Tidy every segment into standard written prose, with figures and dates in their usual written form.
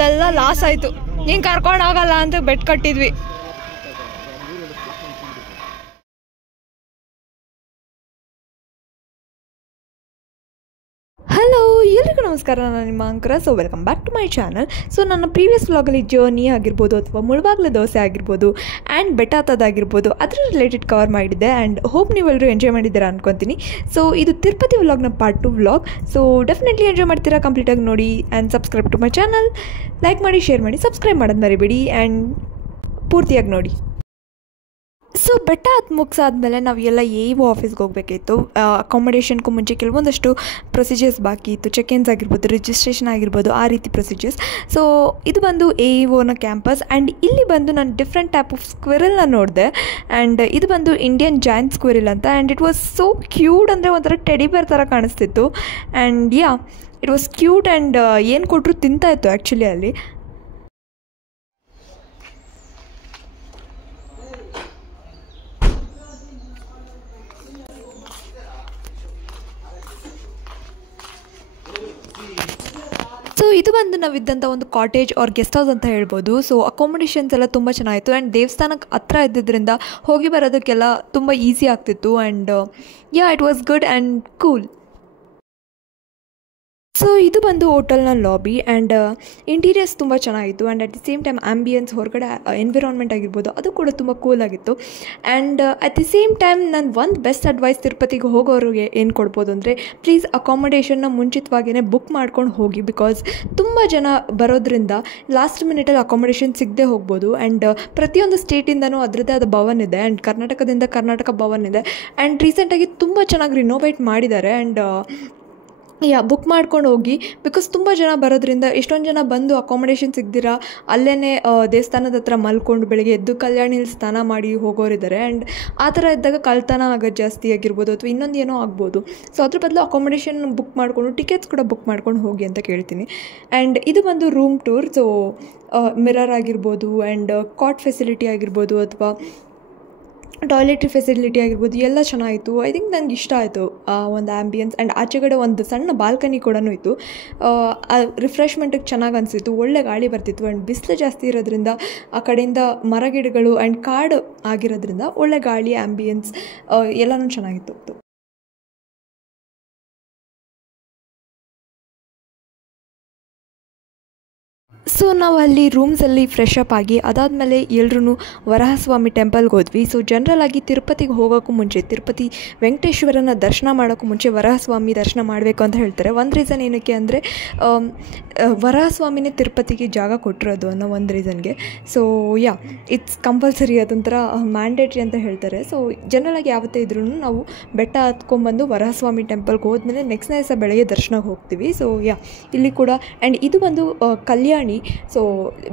ನಮ್ದೆಲ್ಲ ಲಾಸ್ ಆಯಿತು. ನೀನು ಕರ್ಕೊಂಡು ಹೋಗಲ್ಲ ಅಂತ ಬೆಟ್ ಕಟ್ಟಿದ್ವಿ. ಹಲೋ ಎಲ್ರಿಗೂ ನಮಸ್ಕಾರ, ನಾನು ನಿಮ್ಮ ಅಂಕರ. So welcome back to my channel. So ನನ್ನ ಪ್ರೀವಿಯಸ್ ವ್ಲಾಗಲ್ಲಿ ಜರ್ನಿ ಆಗಿರ್ಬೋದು ಅಥವಾ ಮುಳಬಾಗ್ಲ ದೋಸೆ ಆಗಿರ್ಬೋದು ಆ್ಯಂಡ್ ಬೆಟ್ಟ ಹತ್ತೋದಾಗಿರ್ಬೋದು ಅದರ ರಿಲೇಟೆಡ್ ಕವರ್ ಮಾಡಿದ್ದೆ. ಆ್ಯಂಡ್ ಹೋಪ್ ನೀವೆಲ್ಲರೂ ಎಂಜಾಯ್ ಮಾಡಿದ್ದೀರಾ ಅನ್ಕೊತೀನಿ. ಸೊ ಇದು ತಿರುಪತಿ ವ್ಲಾಗ್ನ part 2 vlog. So definitely enjoy ಮಾಡ್ತೀರಾ, ಕಂಪ್ಲೀಟಾಗಿ ನೋಡಿ. And subscribe to my channel, like ಮಾಡಿ, ಶೇರ್ ಮಾಡಿ, ಸಬ್ಸ್ಕ್ರೈಬ್ ಮಾಡೋದು ಮರಿಬೇಡಿ ಆ್ಯಂಡ್ ಪೂರ್ತಿಯಾಗಿ ನೋಡಿ. ಸೊ ಬೆಟ್ಟ ಹತ್ತು ಮುಗಿಸಾದ್ಮೇಲೆ ನಾವು ಎಲ್ಲ AEO ಆಫೀಸ್ಗೆ ಹೋಗಬೇಕಿತ್ತು. ಅಕಾಮಡೇಷನ್ಗೂ ಮುಂಚೆ ಕೆಲವೊಂದಷ್ಟು ಪ್ರೊಸೀಜರ್ಸ್ ಬಾಕಿ ಇತ್ತು. ಚೆಕ್-ಇನ್ಸ್ ಆಗಿರ್ಬೋದು, ರಿಜಿಸ್ಟ್ರೇಷನ್ ಆಗಿರ್ಬೋದು, ಆ ರೀತಿ ಪ್ರೊಸೀಜರ್ಸ್. ಸೊ ಇದು ಬಂದು AEOನ ಕ್ಯಾಂಪಸ್. ಆ್ಯಂಡ್ ಇಲ್ಲಿ ಬಂದು ನಾನು ಡಿಫ್ರೆಂಟ್ ಟೈಪ್ ಆಫ್ ಸ್ಕ್ವಿರಲ್ನ ನೋಡಿದೆ. ಆ್ಯಂಡ್ ಇದು ಬಂದು ಇಂಡಿಯನ್ ಜಾಯಿಂಟ್ ಸ್ಕ್ವಿರಲ್ ಅಂತ. And it was so cute, ಅಂದರೆ ಒಂಥರ ಟೆಡಿ ಬೇರ್ ಥರ ಕಾಣಿಸ್ತಿತ್ತು. And it was cute. And ಏನು ಕೊಟ್ಟರು ತಿಂತಾಯಿತ್ತು ಆ್ಯಕ್ಚುಲಿ ಅಲ್ಲಿ. ಸೊ ಇದು ಬಂದು ನಾವಿದ್ದಂಥ ಒಂದು ಕಾಟೇಜ್ ಆರ್ ಗೆಸ್ಟ್ ಹೌಸ್ ಅಂತ ಹೇಳ್ಬೋದು. ಸೊ ಅಕಾಮಡೇಷನ್ಸ್ ಎಲ್ಲ ತುಂಬ ಚೆನ್ನಾಗಿತ್ತು. ಆ್ಯಂಡ್ ದೇವಸ್ಥಾನಕ್ಕೆ ಹತ್ರ ಇದ್ದಿದ್ದರಿಂದ ಹೋಗಿ ಬರೋದಕ್ಕೆಲ್ಲ ತುಂಬ ಈಸಿ ಆಗ್ತಿತ್ತು. And it was good and cool. So ಇದು ಬಂದು ಹೋಟೆಲ್ನ ಲಾಬಿ. ಆ್ಯಂಡ್ ಇಂಟೀರಿಯರ್ಸ್ ತುಂಬ ಚೆನ್ನಾಗಿತ್ತು. And at the same time ambience, ಹೊರಗಡೆ ಎನ್ವಿರಾನ್ಮೆಂಟ್ ಆಗಿರ್ಬೋದು ಅದು ಕೂಡ ತುಂಬ ಕೂಲಾಗಿತ್ತು. And at the same time ನಾನು ಒಂದು ಬೆಸ್ಟ್ ಅಡ್ವೈಸ್ ತಿರುಪತಿಗೆ ಹೋಗೋರಿಗೆ ಏನು ಕೊಡ್ಬೋದು ಅಂದರೆ, ಪ್ಲೀಸ್ ಅಕಾಮಡೇಷನ್ನ ಮುಂಚಿತವಾಗಿಯೇ ಬುಕ್ ಮಾಡ್ಕೊಂಡು ಹೋಗಿ. ಬಿಕಾಸ್ ತುಂಬ ಜನ ಬರೋದ್ರಿಂದ ಲಾಸ್ಟ್ ಮಿನಿಟಲ್ಲಿ ಅಕಾಮಡೇಷನ್ ಸಿಗದೆ ಹೋಗ್ಬೋದು. ಆ್ಯಂಡ್ ಪ್ರತಿಯೊಂದು ಸ್ಟೇಟಿಂದನೂ ಅದರದ್ದೇ ಆದ ಭವನ್ ಇದೆ. ಆ್ಯಂಡ್ ಕರ್ನಾಟಕದಿಂದ ಕರ್ನಾಟಕ ಭವನ್ ಇದೆ. ಆ್ಯಂಡ್ ರೀಸೆಂಟಾಗಿ ತುಂಬ ಚೆನ್ನಾಗಿ ರಿನೋವೇಟ್ ಮಾಡಿದ್ದಾರೆ. ಆ್ಯಂಡ್ ಬುಕ್ ಮಾಡ್ಕೊಂಡು ಹೋಗಿ. ಬಿಕಾಸ್ ತುಂಬ ಜನ ಬರೋದ್ರಿಂದ ಎಷ್ಟೊಂದು ಜನ ಬಂದು ಅಕಾಮಡೇಷನ್ ಸಿಗ್ದಿರಾ ಅಲ್ಲೇ ದೇವಸ್ಥಾನದ ಹತ್ರ ಮಲ್ಕೊಂಡು ಬೆಳಗ್ಗೆ ಎದ್ದು ಕಲ್ಯಾಣಿಲಿ ಸ್ನಾನ ಮಾಡಿ ಹೋಗೋರಿದ್ದಾರೆ. ಆ್ಯಂಡ್ ಆ ಥರ ಇದ್ದಾಗ ಕಳ್ತನ ಆಗೋದು ಜಾಸ್ತಿ ಆಗಿರ್ಬೋದು, ಅಥವಾ ಇನ್ನೊಂದು ಏನೋ ಆಗ್ಬೋದು. ಸೊ ಅದ್ರ ಬದಲು ಅಕಾಮಡೇಷನ್ ಬುಕ್ ಮಾಡಿಕೊಂಡು ಟಿಕೆಟ್ಸ್ ಕೂಡ ಬುಕ್ ಮಾಡ್ಕೊಂಡು ಹೋಗಿ ಅಂತ ಕೇಳ್ತೀನಿ. ಆ್ಯಂಡ್ ಇದು ಬಂದು ರೂಮ್ ಟೂರ್. ಸೊ ಮಿರರ್ ಆಗಿರ್ಬೋದು, ಆ್ಯಂಡ್ ಕಾಟ್ ಫೆಸಿಲಿಟಿ ಆಗಿರ್ಬೋದು, ಅಥವಾ ಟಾಯ್ಲೆಟ್ರಿ ಫೆಸಿಲಿಟಿ ಆಗಿರ್ಬೋದು, ಎಲ್ಲ ಚೆನ್ನಾಗಿತ್ತು. ಐ ಥಿಂಕ್ ನನಗೆ ಇಷ್ಟ ಆಯಿತು ಒಂದು ಆ್ಯಂಬಿಯನ್ಸ್. ಆ್ಯಂಡ್ ಆಚೆಗಡೆ ಒಂದು ಸಣ್ಣ ಬಾಲ್ಕನಿ ಕೂಡ ಇತ್ತು. ರಿಫ್ರೆಶ್ಮೆಂಟಿಗೆ ಚೆನ್ನಾಗಿ ಅನಿಸಿತ್ತು. ಒಳ್ಳೆ ಗಾಳಿ ಬರ್ತಿತ್ತು. ಆ್ಯಂಡ್ ಬಿಸಿಲು ಜಾಸ್ತಿ ಇರೋದ್ರಿಂದ ಆ ಕಡೆಯಿಂದ ಮರಗಿಡಗಳು ಆ್ಯಂಡ್ ಕಾಡು ಆಗಿರೋದ್ರಿಂದ ಒಳ್ಳೆ ಗಾಳಿ, ಆ್ಯಂಬಿಯನ್ಸ್ ಎಲ್ಲನೂ ಚೆನ್ನಾಗಿತ್ತು. ಸೊ ನಾವು ಅಲ್ಲಿ ರೂಮ್ಸಲ್ಲಿ ಫ್ರೆಶ್ ಅಪ್ ಆಗಿ ಅದಾದಮೇಲೆ ಎಲ್ಲರೂ ವರಹಸ್ವಾಮಿ ಟೆಂಪಲ್ಗೆ ಹೋದ್ವಿ. ಸೊ ಜನರಲಾಗಿ ತಿರುಪತಿಗೆ ಹೋಗೋಕ್ಕೂ ಮುಂಚೆ, ತಿರುಪತಿ ವೆಂಕಟೇಶ್ವರನ ದರ್ಶನ ಮಾಡೋಕ್ಕೂ ಮುಂಚೆ ವರಹಸ್ವಾಮಿ ದರ್ಶನ ಮಾಡಬೇಕು ಅಂತ ಹೇಳ್ತಾರೆ. ಒಂದು ರೀಸನ್ ಏನಕ್ಕೆ ಅಂದರೆ, ವರಹಸ್ವಾಮಿನೇ ತಿರುಪತಿಗೆ ಜಾಗ ಕೊಟ್ಟಿರೋದು ಅನ್ನೋ ಒಂದು ರೀಸನ್ಗೆ. ಸೊ ಇಟ್ಸ್ ಕಂಪಲ್ಸರಿ, ಅದೊಂಥರ ಮ್ಯಾಂಡೇಟ್ರಿ ಅಂತ ಹೇಳ್ತಾರೆ. ಸೊ ಜನರಲಾಗಿ ಯಾವತ್ತೇ ಇದ್ರೂ ನಾವು ಬೆಟ್ಟ ಹತ್ಕೊಂಡ್ಬಂದು ವರಹಸ್ವಾಮಿ ಟೆಂಪಲ್ಗೆ ಹೋದ್ಮೇಲೆ ನೆಕ್ಸ್ಟ್ ದಿವಸ ಬೆಳಗ್ಗೆ ದರ್ಶನಕ್ಕೆ ಹೋಗ್ತೀವಿ. ಸೊ ಇಲ್ಲಿ ಕೂಡ. ಆ್ಯಂಡ್ ಇದು ಬಂದು ಕಲ್ಯಾಣಿ. ಸೊ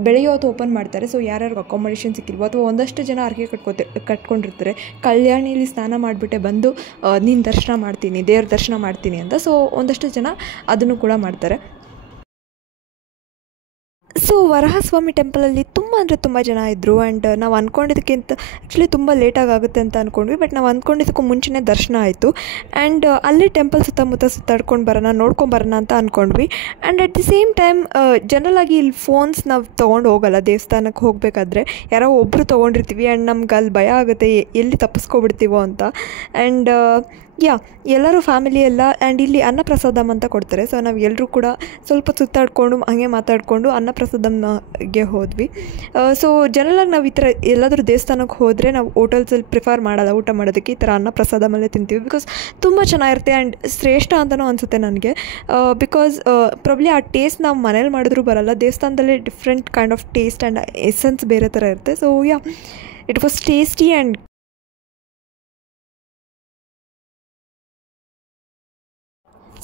ಬೆಳಗ್ಗೆ ಹೊತ್ತು ಓಪನ್ ಮಾಡ್ತಾರೆ. ಸೊ ಯಾರ್ಯಾರು ಅಕಾಮಡೇಷನ್ ಸಿಕ್ಕಿಲ್ವೋ ಅಥವಾ ಒಂದಷ್ಟು ಜನ ಅರ್ಕೆ ಕಟ್ಕೊಂಡಿರ್ತಾರೆ, ಕಲ್ಯಾಣಿಲಿ ಸ್ನಾನ ಮಾಡಿಬಿಟ್ಟೆ ಬಂದು ನೀನು ದರ್ಶನ ಮಾಡ್ತೀನಿ, ದೇವ್ರ ದರ್ಶನ ಮಾಡ್ತೀನಿ ಅಂತ. ಸೊ ಒಂದಷ್ಟು ಜನ ಅದನ್ನು ಕೂಡ ಮಾಡ್ತಾರೆ. ಸೊ ವರಹಸ್ವಾಮಿ ಟೆಂಪಲಲ್ಲಿ ತುಂಬ ಅಂದರೆ ತುಂಬ ಜನ ಇದ್ದರು. ಆ್ಯಂಡ್ ನಾವು ಅಂದ್ಕೊಂಡಿದ್ದಕ್ಕಿಂತ ಆ್ಯಕ್ಚುಲಿ ತುಂಬ ಲೇಟಾಗಿ ಆಗುತ್ತೆ ಅಂತ ಅಂದ್ಕೊಂಡ್ವಿ. ಬಟ್ ನಾವು ಅಂದ್ಕೊಂಡಿದ್ದಕ್ಕೂ ಮುಂಚೆನೇ ದರ್ಶನ ಆಯಿತು. ಆ್ಯಂಡ್ ಅಲ್ಲೇ ಟೆಂಪಲ್ ಸುತ್ತಮುತ್ತ ಸುತ್ತಾಡ್ಕೊಂಡು ಬರೋಣ, ನೋಡ್ಕೊಂಬರೋಣ ಅಂತ ಅಂದ್ಕೊಂಡ್ವಿ. And at the same time ಜನರಲಾಗಿ ಇಲ್ಲಿ ಫೋನ್ಸ್ ನಾವು ತೊಗೊಂಡು ಹೋಗಲ್ಲ ದೇವಸ್ಥಾನಕ್ಕೆ ಹೋಗಬೇಕಾದ್ರೆ. ಯಾರೋ ಒಬ್ಬರು ತೊಗೊಂಡಿರ್ತೀವಿ. ಆ್ಯಂಡ್ ನಮ್ಗೆ ಅಲ್ಲಿ ಭಯ ಆಗುತ್ತೆ ಎಲ್ಲಿ ತಪ್ಪಿಸ್ಕೊಬಿಡ್ತೀವೋ ಅಂತ. ಆ್ಯಂಡ್ ಎಲ್ಲರೂ ಫ್ಯಾಮಿಲಿ ಎಲ್ಲ. ಆ್ಯಂಡ್ ಇಲ್ಲಿ ಅನ್ನಪ್ರಸಾದಮ್ ಅಂತ ಕೊಡ್ತಾರೆ. ಸೊ ನಾವು ಎಲ್ಲರೂ ಕೂಡ ಸ್ವಲ್ಪ ಸುತ್ತಾಡಿಕೊಂಡು ಹಾಗೆ ಮಾತಾಡಿಕೊಂಡು ಅನ್ನಪ್ರಸಾದಮ್ಗೆ ಹೋದ್ವಿ. ಸೊ ಜನರಲಾಗಿ ನಾವು ಈ ಥರ ಎಲ್ಲಾದರೂ ದೇವಸ್ಥಾನಕ್ಕೆ ಹೋದರೆ ನಾವು ಹೋಟೆಲ್ಸಲ್ಲಿ ಪ್ರಿಫರ್ ಮಾಡಲ್ಲ ಊಟ ಮಾಡೋದಕ್ಕೆ. ಈ ಥರ ಅನ್ನಪ್ರಸಾದಮಲ್ಲೇ ತಿಂತೀವಿ. ಬಿಕಾಸ್ ತುಂಬ ಚೆನ್ನಾಗಿರುತ್ತೆ. ಆ್ಯಂಡ್ ಶ್ರೇಷ್ಠ ಅಂತಲೂ ಅನಿಸುತ್ತೆ ನನಗೆ. ಬಿಕಾಸ್ ಪ್ರಾಬ್ಲಿ ಆ ಟೇಸ್ಟ್ ನಾವು ಮನೇಲಿ ಮಾಡಿದ್ರೂ ಬರಲ್ಲ. ದೇವಸ್ಥಾನದಲ್ಲೇ different kind of taste and essence ಬೇರೆ ಥರ ಇರುತ್ತೆ. So it was tasty. And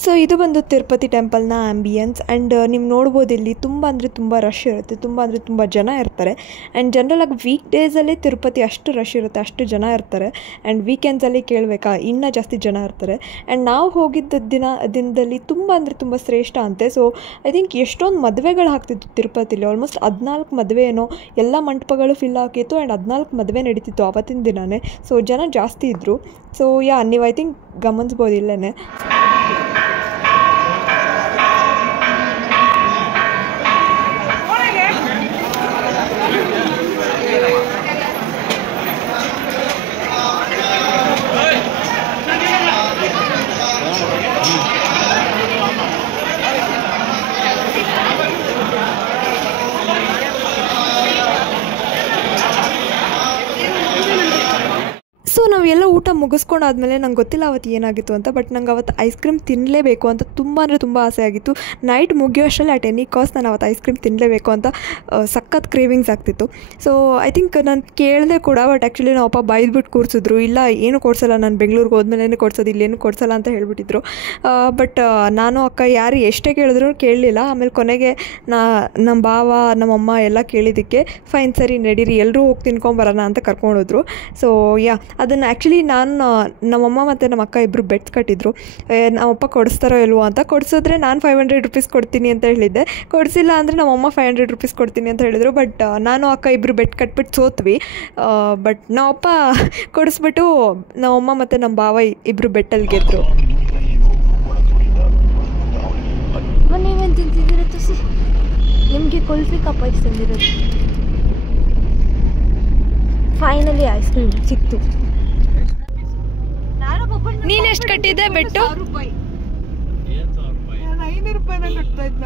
so ಇದು ಬಂದು ತಿರುಪತಿ ಟೆಂಪಲ್ನ ಆ್ಯಂಬಿಯನ್ಸ್. ಆ್ಯಂಡ್ ನೀವು ನೋಡ್ಬೋದು ಇಲ್ಲಿ ತುಂಬ ಅಂದರೆ ತುಂಬ ರಶ್ ಇರುತ್ತೆ, ತುಂಬ ಅಂದರೆ ತುಂಬ ಜನ ಇರ್ತಾರೆ. ಆ್ಯಂಡ್ ಜನರಲಾಗಿ ವೀಕ್ ಡೇಸಲ್ಲೇ ತಿರುಪತಿ ಅಷ್ಟು ರಶ್ ಇರುತ್ತೆ, ಅಷ್ಟು ಜನ ಇರ್ತಾರೆ. ಆ್ಯಂಡ್ ವೀಕೆಂಡ್ಸಲ್ಲಿ ಕೇಳಬೇಕಾ ಇನ್ನೂ ಜಾಸ್ತಿ ಜನ ಇರ್ತಾರೆ. ಆ್ಯಂಡ್ ನಾವು ಹೋಗಿದ್ದ ದಿನದಲ್ಲಿ ತುಂಬ ಅಂದರೆ ತುಂಬ ಶ್ರೇಷ್ಠ ಅಂತೆ. ಸೊ ಐ ಥಿಂಕ್ ಎಷ್ಟೊಂದು ಮದುವೆಗಳು ಆಗ್ತಿತ್ತು ತಿರುಪತಿಲಿ. ಆಲ್ಮೋಸ್ಟ್ 14 ಮದುವೆ ಏನೋ, ಎಲ್ಲ ಮಂಟಪಗಳು ಫಿಲ್ ಆಗಿತ್ತು. ಆ್ಯಂಡ್ 14 ಮದುವೆ ನಡೀತಿತ್ತು ಆವತ್ತಿನ ದಿನವೇ. ಸೊ ಜನ ಜಾಸ್ತಿ ಇದ್ದರು. ಸೊ ನೀವು ಐ ಥಿಂಕ್ ಗಮನಿಸ್ಬೋದು ಇಲ್ಲೇ. ಸೊ ನಾವೆಲ್ಲ ಊಟ ಮುಗಿಸ್ಕೊಂಡಾದ್ಮೇಲೆ ನಂಗೆ ಗೊತ್ತಿಲ್ಲ ಅವತ್ತು ಏನಾಗಿತ್ತು ಅಂತ, ಬಟ್ ನಂಗೆ ಅವತ್ತು ಐಸ್ ಕ್ರೀಮ್ ತಿನ್ನಲೇಬೇಕು ಅಂತ ತುಂಬ ಅಂದರೆ ತುಂಬ ಆಸೆ ಆಗಿತ್ತು. ನೈಟ್ ಮುಗಿಯೋಷ್ಟರಲ್ಲಿ ಅಟ್ ಎನಿ ಕಾಸ್ಟ್ ನಾನು ಅವತ್ತು ಐಸ್ ಕ್ರೀಮ್ ತಿನ್ನಲೇಬೇಕು ಅಂತ ಸಖತ್ ಕ್ರೇವಿಂಗ್ಸ್ ಆಗ್ತಿತ್ತು. ಸೊ ಐ ಥಿಂಕ್ ನಾನು ಕೇಳಿದೆ ಕೂಡ, ಬಟ್ ಆ್ಯಕ್ಚುಲಿ ನಾವು ಅಪ್ಪ ಬೈದ್ಬಿಟ್ಟು ಕೂರಿಸಿದ್ರು. ಇಲ್ಲ ಏನು ಕೊಡ್ಸಲ್ಲ, ನಾನು ಬೆಂಗಳೂರಿಗೆ ಹೋದ್ಮೇಲೆ ಕೊಡ್ಸೋದು, ಇಲ್ಲೇನು ಕೊಡ್ಸಲ್ಲ ಅಂತ ಹೇಳ್ಬಿಟ್ಟಿದ್ರು. ಬಟ್ ನಾನು ಅಕ್ಕ ಯಾರು ಎಷ್ಟೇ ಕೇಳಿದ್ರು ಕೇಳಲಿಲ್ಲ. ಆಮೇಲೆ ಕೊನೆಗೆ ನಮ್ಮ ಭಾವ ನಮ್ಮಮ್ಮ ಎಲ್ಲ ಕೇಳಿದ್ದಕ್ಕೆ ಫೈನ್ ಸರಿ ನಡೀರಿ ಎಲ್ಲರೂ ಹೋಗಿ ತಿನ್ಕೊಂಬರೋಣ ಅಂತ ಕರ್ಕೊಂಡೋದ್ರು. ಸೊ ಯಾ ಅದನ್ನು ಆ್ಯಕ್ಚುಲಿ ನಮ್ಮಮ್ಮ ಮತ್ತು ನಮ್ಮ ಅಕ್ಕ ಇಬ್ಬರು ಬೆಟ್ಸ್ ಕಟ್ಟಿದ್ರು, ನಮ್ಮಪ್ಪ ಕೊಡಿಸ್ತಾರೋ ಇಲ್ವೋ ಅಂತ. ಕೊಡಿಸಿದ್ರೆ ನಾನು 500 ರೂಪೀಸ್ ಕೊಡ್ತೀನಿ ಅಂತ ಹೇಳಿದ್ದೆ, ಕೊಡಿಸಿಲ್ಲ ಅಂದರೆ ನಮ್ಮಮ್ಮ 500 ರೂಪೀಸ್ ಕೊಡ್ತೀನಿ ಅಂತ ಹೇಳಿದರು. ಬಟ್ ನಾನು ಅಕ್ಕ ಇಬ್ಬರು ಬೆಟ್ ಕಟ್ಬಿಟ್ಟು ಸೋತ್ವಿ. ಬಟ್ ನಮ್ಮಪ್ಪ ಕೊಡಿಸ್ಬಿಟ್ಟು ನಮ್ಮಮ್ಮ ಮತ್ತು ನಮ್ಮ ಭಾವ ಇಬ್ಬರು ಬೆಟ್ಟಲ್ಲಿ ಗೆದ್ದರು. ನೀವೇನು ತಿಂತಿದ್ದೀರ ತುಸಿ? ನಿಮಗೆ ಕುಲ್ಫಿ ಕಪ್ ಐಸ್ ತಂದಿರೋದು. ಫೈನಲಿ ಐಸ್ ಕ್ರೀಮ್ ಸಿಕ್ತು. ನೀನು ಎಷ್ಟು ಕಟ್ಟಿದ್ದೆ ಬೆಟ್ಟು? 500 ರೂಪಾಯಿ. 500 ರೂಪಾಯಿನ ಕಟ್ತಾ ಇದ್ದ.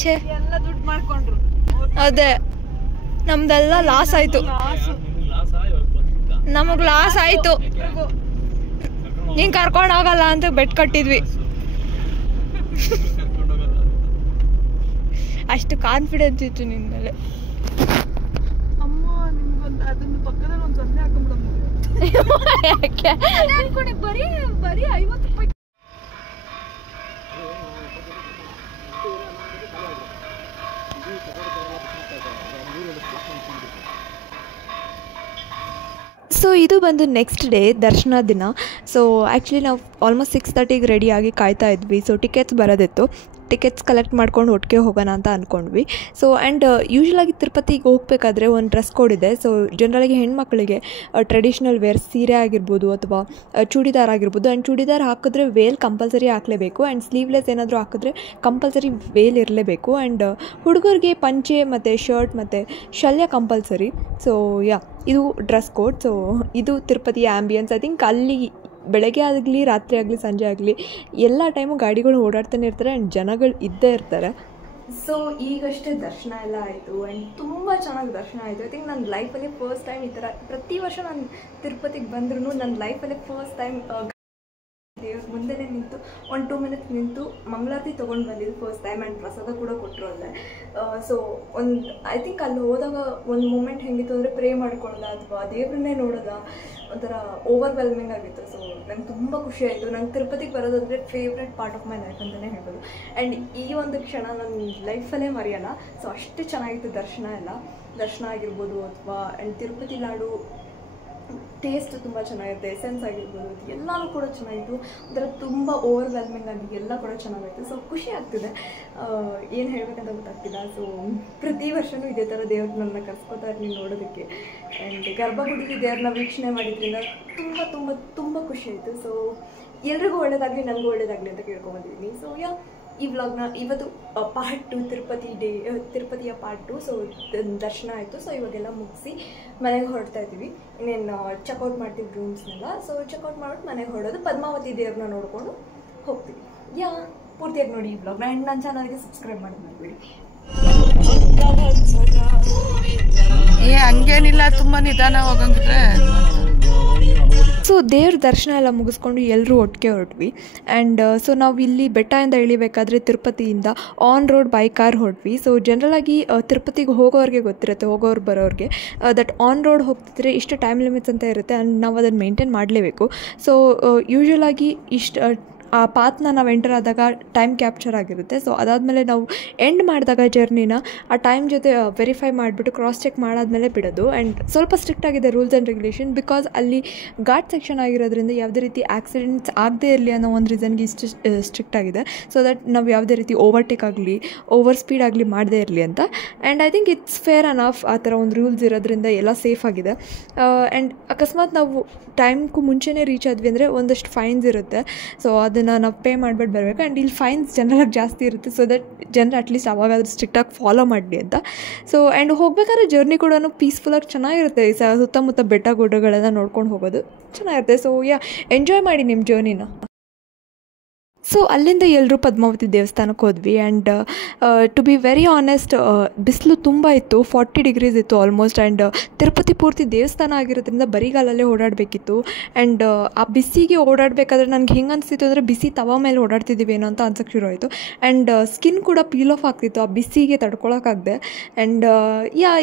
ಛೇ, ಎಲ್ಲ ದುಡ್ಡು ಮಾಡ್ಕೊಂಡ್ರು. ಅದೇ ನಮ್ದೆಲ್ಲ ಲಾಸ್ ಆಯಿತು. ನಮಗೆ ಲಾಸ್ ಆಯಿತು. ನೀನು ಕರ್ಕೊಂಡು ಹೋಗಲ್ಲ ಅಂತ ಬೆಟ್ ಕಟ್ಟಿದ್ವಿ. ಅಷ್ಟು ಕಾನ್ಫಿಡೆನ್ಸ್ ಇತ್ತು ನಿನ್ನ ಮೇಲೆ. ಅಮ್ಮ ನಿಮ್ಗೊಂದು ಅದನ್ನು ಪಕ್ಕದಲ್ಲಿ ಒಂದು 0 ಹಾಕೊಂಡ್ಬಿಡಮ್ಮ. ಯಾಕೆ ಬರೀ 50 ರೂಪಾಯಿ. ಸೊ ಇದು ಬಂದು ನೆಕ್ಸ್ಟ್ ಡೇ ದರ್ಶನ ದಿನ. ಸೊ ಆ್ಯಕ್ಚುಲಿ ನಾವು ಆಲ್ಮೋಸ್ಟ್ 6:30ಗೆ ರೆಡಿಯಾಗಿ ಕಾಯ್ತಾ ಇದ್ವಿ. ಸೊ ಟಿಕೆಟ್ಸ್ ಬರೋದಿತ್ತು, ಟಿಕೆಟ್ಸ್ ಕಲೆಕ್ಟ್ ಮಾಡ್ಕೊಂಡು ಒಟ್ಟಿಗೆ ಹೋಗೋಣ ಅಂತ ಅಂದ್ಕೊಂಡ್ವಿ. ಸೊ ಆ್ಯಂಡ್ ಯೂಶ್ವಲಾಗಿ ತಿರುಪತಿಗೆ ಹೋಗಬೇಕಾದ್ರೆ ಒಂದು ಡ್ರೆಸ್ ಕೋಡ್ ಇದೆ. ಸೊ ಜನರಲಾಗಿ ಹೆಣ್ಮಕ್ಳಿಗೆ ಟ್ರೆಡಿಷ್ನಲ್ ವೇರ್ ಸೀರೆ ಆಗಿರ್ಬೋದು ಅಥವಾ ಚೂಡಿದಾರ್ ಆಗಿರ್ಬೋದು. ಆ್ಯಂಡ್ ಚೂಡಿದಾರ್ ಹಾಕಿದ್ರೆ ವೇಲ್ ಕಂಪಲ್ಸರಿ ಹಾಕಲೇಬೇಕು, ಆ್ಯಂಡ್ ಸ್ಲೀವ್ಲೆಸ್ ಏನಾದರೂ ಹಾಕಿದ್ರೆ ಕಂಪಲ್ಸರಿ ವೇಲ್ ಇರಲೇಬೇಕು. ಆ್ಯಂಡ್ ಹುಡುಗರಿಗೆ ಪಂಚೆ ಮತ್ತು ಶರ್ಟ್ ಮತ್ತು ಶಲ್ಯ ಕಂಪಲ್ಸರಿ. ಸೊ ಯಾ ಇದು ಡ್ರೆಸ್ ಕೋಡ್. ಸೊ ಇದು ತಿರುಪತಿಯ ಆ್ಯಂಬಿಯನ್ಸ್. ಐ ಥಿಂಕ್ ಅಲ್ಲಿ ಬೆಳಗ್ಗೆ ಆಗಲಿ ರಾತ್ರಿ ಆಗಲಿ ಸಂಜೆ ಆಗಲಿ ಎಲ್ಲ ಟೈಮು ಗಾಡಿಗಳು ಓಡಾಡ್ತಾನೆ ಇರ್ತಾರೆ ಆ್ಯಂಡ್ ಜನಗಳು ಇದ್ದೇ ಇರ್ತಾರೆ. ಸೊ ಈಗಷ್ಟೇ ದರ್ಶನ ಎಲ್ಲ ಆಯಿತು ಆ್ಯಂಡ್ ತುಂಬ ಚೆನ್ನಾಗಿ ದರ್ಶನ ಆಯಿತು. ಐ ಥಿಂಕ್ ನನ್ನ ಲೈಫಲ್ಲೇ ಫಸ್ಟ್ ಟೈಮ್ ಈ ಥರ, ಪ್ರತಿ ವರ್ಷ ನಾನು ತಿರುಪತಿಗೆ ಬಂದ್ರೂ ನನ್ನ ಲೈಫಲ್ಲೇ ಫಸ್ಟ್ ಟೈಮ್ ದೇವ್ರ ಮುಂದೆನೇ ನಿಂತು 1-2 ಮಿನಿಟ್ಸ್ ನಿಂತು ಮಂಗಳಾರತಿ ತೊಗೊಂಡು ಬಂದಿದ್ದು ಫಸ್ಟ್ ಟೈಮ್. ಆ್ಯಂಡ್ ಪ್ರಸಾದ ಕೂಡ ಕೊಟ್ಟರು ಅಲ್ಲೇ. ಸೊ ಐ ಥಿಂಕ್ ಅಲ್ಲಿ ಹೋದಾಗ ಒಂದು ಮೂಮೆಂಟ್ ಹೆಂಗಿತ್ತು ಅಂದರೆ ಪ್ರೇ ಮಾಡ್ಕೊಳ್ಳೋದ ಅಥವಾ ದೇವ್ರನ್ನೇ ನೋಡೋದ ಒಂಥರ ಓವರ್ವೆಲ್ಮಿಂಗ್ ಆಗಿತ್ತು. ಸೊ ನಂಗೆ ತುಂಬ ಖುಷಿ ಆಯಿತು. ನಂಗೆ ತಿರುಪತಿಗೆ ಬರೋದಂದರೆ favourite part of my life ಅಂತಲೇ ಹೇಳ್ಬೋದು. ಆ್ಯಂಡ್ ಈ ಒಂದು ಕ್ಷಣ ನನ್ನ ಲೈಫಲ್ಲೇ ಮರೆಯೋಲ್ಲ. ಸೊ ಅಷ್ಟು ಚೆನ್ನಾಗಿತ್ತು ದರ್ಶನ ಆಗಿರ್ಬೋದು ಅಥವಾ ಆ್ಯಂಡ್ ತಿರುಪತಿ ಲಾಡು ಟೇಸ್ಟ್ ತುಂಬ ಚೆನ್ನಾಗಿರುತ್ತೆ, ಎಸೆನ್ಸ್ ಆಗಿರ್ಬೋದು ಎಲ್ಲನೂ ಕೂಡ ಚೆನ್ನಾಗಿತ್ತು. ಒಂಥರ ತುಂಬ ಓವರ್ವೆಲ್ಮಿಂಗ್ ಆಗಿ ಎಲ್ಲ ಕೂಡ ಚೆನ್ನಾಗಿತ್ತು. ಸೊ ಖುಷಿ ಆಗ್ತಿದೆ, ಏನು ಹೇಳಬೇಕಂತ ಗೊತ್ತಾಗ್ತಿಲ್ಲ. ಸೊ ಪ್ರತಿ ವರ್ಷವೂ ಇದೇ ಥರ ದೇವ್ರು ನನ್ನ ಕರ್ಸ್ಕೊತಾ ಇರ್ತೀನಿ ನೋಡೋದಕ್ಕೆ. ಆ್ಯಂಡ್ ಗರ್ಭಗುಡಿಗೆ ದೇವ್ರನ್ನ ವೀಕ್ಷಣೆ ಮಾಡಿದ್ರಿಂದ ತುಂಬ ತುಂಬ ತುಂಬ ಖುಷಿ ಆಯಿತು. ಸೊ ಎಲ್ರಿಗೂ ಒಳ್ಳೇದಾಗಲಿ, ನನಗೂ ಒಳ್ಳೇದಾಗಲಿ ಅಂತ ಕೇಳ್ಕೊಂಬಂದಿದ್ದೀನಿ. ಸೊ ಈ ವ್ಲಾಗ್ನ ಇವತ್ತು ಪಾರ್ಟ್ 2 ತಿರುಪತಿಯ ಪಾರ್ಟ್ 2. ಸೊ ದರ್ಶನ ಆಯಿತು. ಸೊ ಇವಾಗೆಲ್ಲ ಮುಗಿಸಿ ಮನೆಗೆ ಹೊರಡ್ತಾ ಇದ್ದೀವಿ. ಇನ್ನೇನು ಚೆಕ್ಔಟ್ ಮಾಡ್ತೀವಿ ರೂಮ್ಸ್ನೆಲ್ಲ. ಸೊ ಚೆಕ್ಔಟ್ ಮಾಡ್ಬಿಟ್ಟು ಮನೆಗೆ ಹೊರಡೋದು, ಪದ್ಮಾವತಿ ದೇವ್ರನ್ನ ನೋಡಿಕೊಂಡು ಹೋಗ್ತೀವಿ. ಪೂರ್ತಿಯಾಗಿ ನೋಡಿ ಈ ವ್ಲಾಗ್ನ. ಆ್ಯಂಡ್ ನನ್ನ ಚಾನಲ್ಗೆ ಸಬ್ಸ್ಕ್ರೈಬ್ ಮಾಡಿ ಮಾಡ್ಬೇಡಿ. ಹಂಗೇನಿಲ್ಲ, ತುಂಬ ನಿಧಾನ ಹೋಗಂಗಿದ್ರೆ. ಸೊ ದೇವ್ರ ದರ್ಶನ ಎಲ್ಲ ಮುಗಿಸ್ಕೊಂಡು ಎಲ್ಲರೂ ಒಟ್ಟಿಗೆ ಹೊರಟ್ವಿ. ಆ್ಯಂಡ್ ಸೊ ನಾವು ಇಲ್ಲಿ ಬೆಟ್ಟದಿಂದ ಇಳಿಬೇಕಾದ್ರೆ ತಿರುಪತಿಯಿಂದ ಆನ್ ರೋಡ್ ಬೈ ಕಾರ್ ಹೊರಟ್ವಿ. ಸೊ ಜನರಲಾಗಿ ತಿರುಪತಿಗೆ ಹೋಗೋರಿಗೆ ಗೊತ್ತಿರುತ್ತೆ, ಹೋಗೋರು ಬರೋರಿಗೆ ದಟ್ ಆನ್ ರೋಡ್ ಹೋಗ್ತಿದ್ರೆ ಇಷ್ಟು ಟೈಮ್ ಲಿಮಿಟ್ಸ್ ಅಂತ ಇರುತ್ತೆ ಆ್ಯಂಡ್ ನಾವು ಅದನ್ನು ಮೇಂಟೈನ್ ಮಾಡಲೇಬೇಕು. ಸೊ ಯೂಶ್ವಲಾಗಿ ಆ ಪಾತ್ನ ನಾವು ಎಂಟರ್ ಆದಾಗ ಟೈಮ್ ಕ್ಯಾಪ್ಚರ್ ಆಗಿರುತ್ತೆ. ಸೊ ಅದಾದಮೇಲೆ ನಾವು ಎಂಡ್ ಮಾಡಿದಾಗ ಜರ್ನಿನ ಆ ಟೈಮ್ ಜೊತೆ ವೆರಿಫೈ ಮಾಡಿಬಿಟ್ಟು ಕ್ರಾಸ್ ಚೆಕ್ ಮಾಡಾದ್ಮೇಲೆ ಬಿಡೋದು. ಆ್ಯಂಡ್ ಸ್ವಲ್ಪ ಸ್ಟ್ರಿಕ್ಟ್ ಆಗಿದೆ ರೂಲ್ಸ್ ಆ್ಯಂಡ್ ರೆಗ್ಯುಲೇಷನ್, ಬಿಕಾಸ್ ಅಲ್ಲಿ ಘಾಟ್ ಸೆಕ್ಷನ್ ಆಗಿರೋದ್ರಿಂದ ಯಾವುದೇ ರೀತಿ ಆಕ್ಸಿಡೆಂಟ್ಸ್ ಆಗದೇ ಇರಲಿ ಅನ್ನೋ ಒಂದು ರೀಸನ್ಗೆ ಇಷ್ಟು ಸ್ಟ್ರಿಕ್ಟ್ ಆಗಿದೆ. ಸೊ ದಟ್ ನಾವು ಯಾವುದೇ ರೀತಿ ಓವರ್ಟೇಕ್ ಆಗಲಿ ಓವರ್ ಸ್ಪೀಡ್ ಆಗಲಿ ಮಾಡದೇ ಇರಲಿ ಅಂತ. And I think it's fair enough ಆ ಥರ ಒಂದು ರೂಲ್ಸ್ ಇರೋದ್ರಿಂದ ಎಲ್ಲ ಸೇಫ್ ಆಗಿದೆ. ಆ್ಯಂಡ್ ಅಕಸ್ಮಾತ್ ನಾವು ಟೈಮ್ಗೂ ಮುಂಚೆನೇ ರೀಚ್ ಆದ್ವಿ ಅಂದರೆ ಒಂದಷ್ಟು ಫೈನ್ಸ್ ಇರುತ್ತೆ. ಸೊ ಅದನ್ನು ನಾವು ಪೇ ಮಾಡಿಬಿಟ್ಟು ಬರಬೇಕು. ಆ್ಯಂಡ್ ಇಲ್ಲಿ ಫೈನ್ಸ್ ಜನರಾಗಿ ಜಾಸ್ತಿ ಇರುತ್ತೆ. ಸೊ ದಟ್ ಜನರು ಅಟ್ಲೀಸ್ಟ್ ಅವಾಗಾದ್ರೂ ಸ್ಟ್ರಿಕ್ಟಾಗಿ ಫಾಲೋ ಮಾಡಲಿ ಅಂತ. ಸೊ ಆ್ಯಂಡ್ ಹೋಗ್ಬೇಕಾದ್ರೆ ಜರ್ನಿ ಕೂಡ ಪೀಸ್ಫುಲ್ಲಾಗಿ ಚೆನ್ನಾಗಿರುತ್ತೆ. ಸುತ್ತಮುತ್ತ ಬೆಟ್ಟ ಗುಡ್ಡಗಳೆಲ್ಲ ನೋಡ್ಕೊಂಡು ಹೋಗೋದು ಚೆನ್ನಾಗಿರುತ್ತೆ. ಸೊ ಎಂಜಾಯ್ ಮಾಡಿ ನಿಮ್ಮ ಜರ್ನಿನ. ಸೊ ಅಲ್ಲಿಂದ ಎಲ್ಲರೂ ಪದ್ಮಾವತಿ ದೇವಸ್ಥಾನಕ್ಕೆ ಹೋದ್ವಿ. And to be very honest, ಬಿಸಿಲು ತುಂಬ ಇತ್ತು, 40 ಡಿಗ್ರೀಸ್ ಇತ್ತು ಆಲ್ಮೋಸ್ಟ್. ಆ್ಯಂಡ್ ತಿರುಪತಿ ಪೂರ್ತಿ ದೇವಸ್ಥಾನ ಆಗಿರೋದ್ರಿಂದ ಬರಿಗಾಲಲ್ಲೇ ಓಡಾಡಬೇಕಿತ್ತು. ಆ್ಯಂಡ್ ಆ ಬಿಸಿಗೆ ಓಡಾಡಬೇಕಾದ್ರೆ ನನಗೆ ಹೆಂಗೆ ಅನಿಸ್ತಿತ್ತು ಅಂದರೆ ಬಿಸಿ ತವ ಮೇಲೆ ಓಡಾಡ್ತಿದ್ದೀವೇನೋ ಅಂತ ಅನ್ಸೋಕ್ಕೆ ಶುರು ಆಯಿತು. ಆ್ಯಂಡ್ ಸ್ಕಿನ್ ಕೂಡ ಪೀಲ್ ಆಫ್ ಆಗ್ತಿತ್ತು ಆ ಬಿಸಿಗೆ ತಡ್ಕೊಳಕ್ಕಾಗದೆ. ಆ್ಯಂಡ್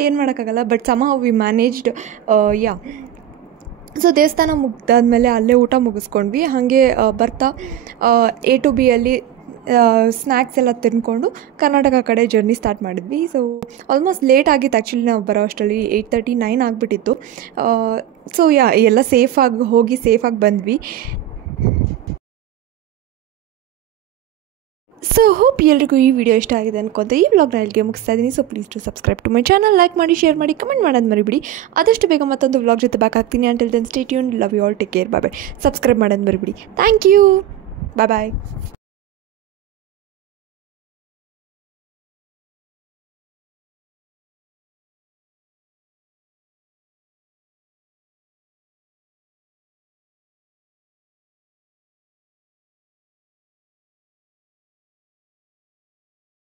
ಏನು ಮಾಡೋಕ್ಕಾಗಲ್ಲ, ಬಟ್ ಸಮಹೌ ವಿ ಮ್ಯಾನೇಜ್ಡ್. ಸೊ ದೇವಸ್ಥಾನ ಮುಗ್ದಾದ್ಮೇಲೆ ಅಲ್ಲೇ ಊಟ ಮುಗಿಸ್ಕೊಂಡ್ವಿ. ಹಾಗೆ ಬರ್ತಾ A to B ಅಲ್ಲಿ ಸ್ನ್ಯಾಕ್ಸ್ ಎಲ್ಲ ತಿನ್ಕೊಂಡು ಕರ್ನಾಟಕ ಕಡೆ ಜರ್ನಿ ಸ್ಟಾರ್ಟ್ ಮಾಡಿದ್ವಿ. ಸೊ ಆಲ್ಮೋಸ್ಟ್ ಲೇಟ್ ಆಗಿತ್ತು ಆ್ಯಕ್ಚುಲಿ, ನಾವು ಬರೋ ಅಷ್ಟರಲ್ಲಿ 8:39 ಆಗಿಬಿಟ್ಟಿತ್ತು. ಸೊ ಎಲ್ಲ ಸೇಫಾಗಿ ಹೋಗಿ ಸೇಫಾಗಿ ಬಂದ್ವಿ. ಸೊ ಹೋಪ್ ಎಲ್ರಿಗೂ ಈ ವಿಡಿಯೋ ಇಷ್ಟ ಆಗಿದೆ ಅನ್ಕೊಂತ ಈ ವ್ಲಾಗ್ನ ಇಲ್ಲಿಗೆ ಮುಗಿಸ್ತಾ ಇದ್ದೀನಿ. So please to subscribe to my channel, like ಮಾಡಿ, ಶೇರ್ ಮಾಡಿ, ಕಮೆಂಟ್ ಮಾಡೋದು ಮರಿಬಿಡಿ. ಆದಷ್ಟು ಬೇಗ ಮತ್ತೊಂದು ವ್ಲಾಗ್ ಜೊತೆ ಬ್ಯಾಕ್ ಆಗ್ತೀನಿ. Until then stay tuned, love you all, take care, bye bye. Subscribe ಮಾಡೋದು ಮರಿಬಿಡಿ. Thank you, bye bye.